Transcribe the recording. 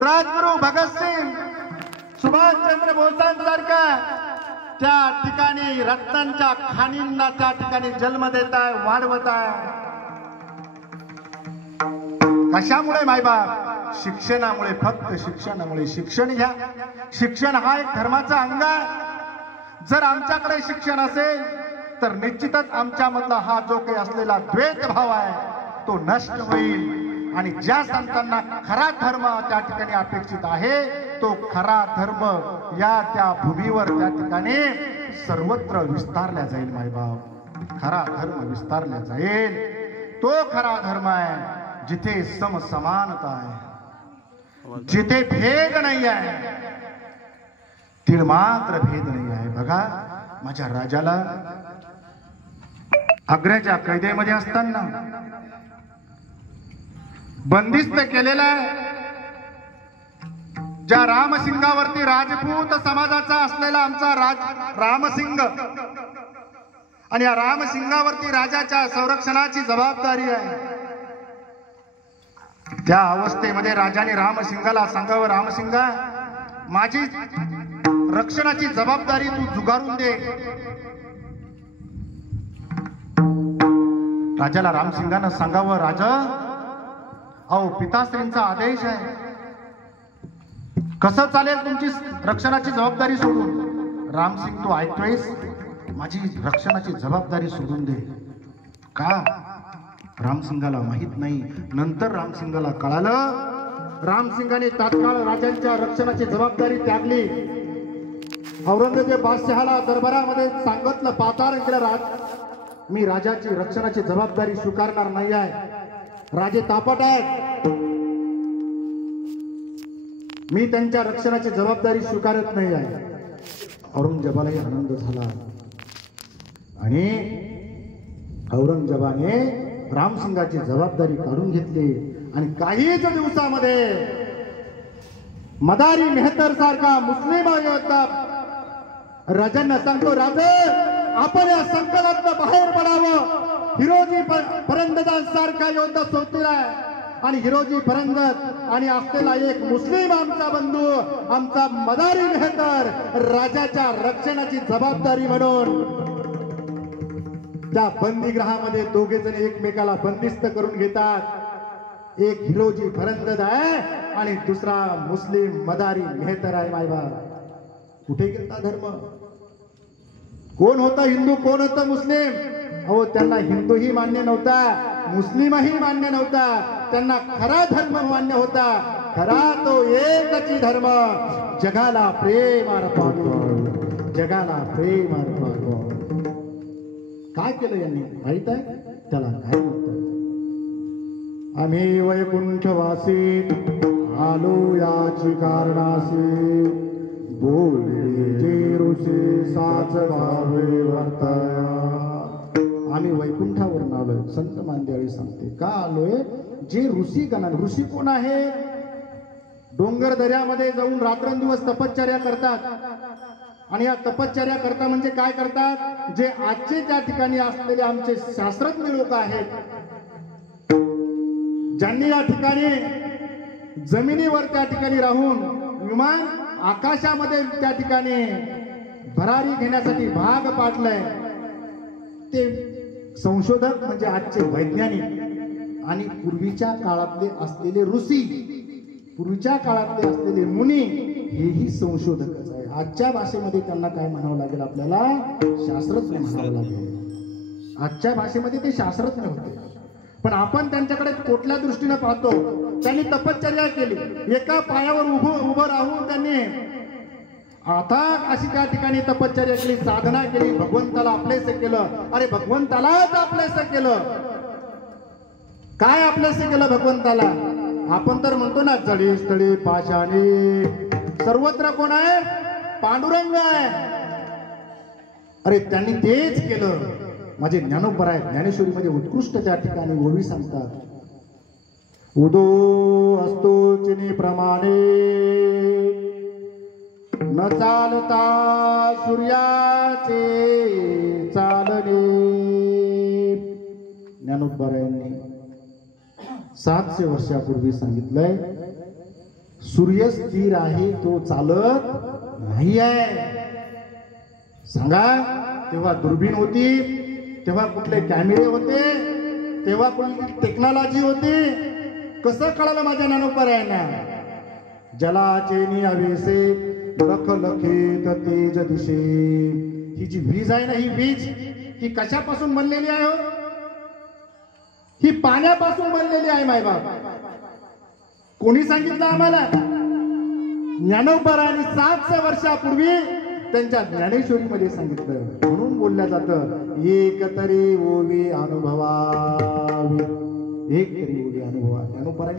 राजगुरू भगतसिंग सुभाषचंद्र बोसांसारखा त्या ठिकाणी रत्नांच्या खाणींना त्या ठिकाणी जन्म देत आहे, वाढवत आहे. कशामुळे मायबाप? शिक्षणामुळे, फक्त शिक्षणामुळे. शिक्षण घ्या. शिक्षण हा एक धर्माचा अंग आहे. जर आमच्याकडे शिक्षण असेल तर निश्चितच आमच्यामधला हा जो काही असलेला द्वेष भाव आहे तो नष्ट होईल. आणि ज्या संतांना खरा धर्म त्या ठिकाणी अपेक्षित आहे तो खरा धर्म या त्या भूमीवर त्या ठिकाणी सर्वत्र विस्तारला जाईल. मायबाप, खरा धर्म विस्तारला जाईल. तो खरा धर्म आहे जिथे समसमानता आहे, जिथे भेद नाही आहे, तीळ मात्र भेद नाही आहे. बघा, माझ्या राजाला आग्र्याच्या कैदेमध्ये असताना बंदिस्त केलेला आहे. ज्या रामसिंगावरती राजपूत समाजाचा असलेला आमचा रामसिंग, आणि या रामसिंगावरती राजाच्या संरक्षणाची जबाबदारी आहे. त्या अवस्थेमध्ये राजाने रामसिंगाला सांगावं, रामसिंगा, माझी रक्षणाची जबाबदारी तू जुगारून दे. राजाला रामसिंगानं सांगावं, राजा, अहो पिताश्रींचा आदेश आहे, कसं चालेल तुमची रक्षणाची जबाबदारी सोडून? रामसिंग, तू ऐकतोयस? माझी रक्षणाची जबाबदारी सोडून दे. का? रामसिंगाला माहित नाही. नंतर रामसिंगाला कळालं. रामसिंगाने तात्काळ राजांच्या रक्षणाची जबाबदारी त्यागली. औरंगजेब बादशहाला दरबारामध्ये सांगितलं, पाताळ केलं, राज, मी राजाची रक्षणाची जबाबदारी स्वीकारणार नाही आहे. राजे तापट आहेत, मी त्यांच्या रक्षणाची जबाबदारी स्वीकारत नाही आहे. औरंगजेबालाही आनंद झाला आणि औरंगजेबाने रामसिंगाची जबाबदारी काढून घेतली. आणि काहीच दिवसामध्ये मदारी मेहतर सारखा मुस्लिम योद्धा राजांना सांगतो, राजे, आपण या संकटातून बाहेर पडावं. हिरोजी फरंगदांसारखा योद्धा सोडलेला आणि हिरोजी फरंगद आणि असलेला एक मुस्लिम आमचा बंधू, आमचा मदारी मेहतर, राजाच्या रक्षणाची जबाबदारी म्हणून त्या बंदीगृहामध्ये दोघे जण एकमेकाला बंदिस्त करून घेतात. एक हिरोजी फरंगद आहे आणि दुसरा मुस्लिम मदारी मेहतर आहे. मायबा, कुठे गेला धर्म? कोण होता हिंदू, कोण होता मुस्लिम? अहो, त्यांना हिंदूही मान्य नव्हता, मुस्लिमही मान्य नव्हता. त्यांना खरा धर्म मान्य होता. खरा तो एकच धर्म, जगाला प्रेम अर्पावं, जगाला प्रेम अर्पावं. काय केलं यांनी माहित आहे? त्याला काय म्हणतात? आम्ही वैकुंठवासी आलो याची कारणासी, बोलले जे ऋषी साचवावे वर्ताया. आम्ही वैकुंठावरून आलोय. संत मांदियाळी सांगते, का आलोय? जे ऋषी गणान, ऋषी कोण आहे? डोंगर दऱ्यामध्ये जाऊन रात्रंदिवस तपश्चर्या करतात. आणि या तपश्चर्या करता म्हणजे काय करतात? जे आजचे त्या ठिकाणी असलेले आमचे शास्त्रज्ञ लोक आहेत, ज्यांनी या ठिकाणी जमिनीवर त्या ठिकाणी राहून विमान आकाशामध्ये त्या ठिकाणी भरारी घेण्यासाठी भाग पाडलंय, ते संशोधक म्हणजे आजचे वैज्ञानिक. आणि पूर्वीच्या काळातले असलेले ऋषी, पूर्वीच्या काळातले असलेले मुनी, हेही संशोधकच आहे. आजच्या भाषेमध्ये त्यांना काय म्हणावं लागेल? आपल्याला शास्त्रज्ञ म्हणावं लागेल. आजच्या भाषेमध्ये ते शास्त्रज्ञ होते. पण आपण त्यांच्याकडे कुठल्या दृष्टीने पाहतो? त्यांनी तपश्चर्या केली, एका पायावर उभं राहून त्यांनी आता अशी त्या ठिकाणी तपश्चर्या केली, साधना केली, भगवंताला आपलेसे केलं. अरे, भगवंतालाच आपलेसे केलं. काय आपलेसे केलं भगवंताला? आपण तर म्हणतो ना, जडी स्थळी पाशाणी, सर्वत्र कोण आहे? पांडुरंग आहे. अरे, त्यांनी तेच केलं. माझे ज्ञानोबर आहे, ज्ञानेश्वरीमध्ये उत्कृष्ट त्या ठिकाणी ओवी सांगतात, उदो असतो चिनी प्रमाणे, न चालता सूर्याचे चालणे. ज्ञानोबरायांनी 700 वर्षापूर्वी सांगितलंय, सूर्य स्थिर आहे, तो चालत नाही आहे. सांगा, तेव्हा दुर्बीण होती, तेव्हा कुठले कॅमेरे होते, तेव्हा कुठली टेक्नॉलॉजी होती? कसं कळालं माझ्या ज्ञानोबरायांना? जलाचे नियावेसे लख लखित तेज दिशे. ही जी वीज आहे ना, ही वीज ही कशापासून बनलेली आहे हो? ही पाण्यापासून बनलेली आहे मायबाप. कोणी सांगितलं आम्हाला? ज्ञानोबरांनी 700 वर्षापूर्वी त्यांच्या ज्ञानेश्वरीमध्ये सांगितलं. म्हणून बोलल्या जातं, एक तरी ओवी अनुभवावी, एक तरी ओवी अनुभवा. ज्ञानोबरांनी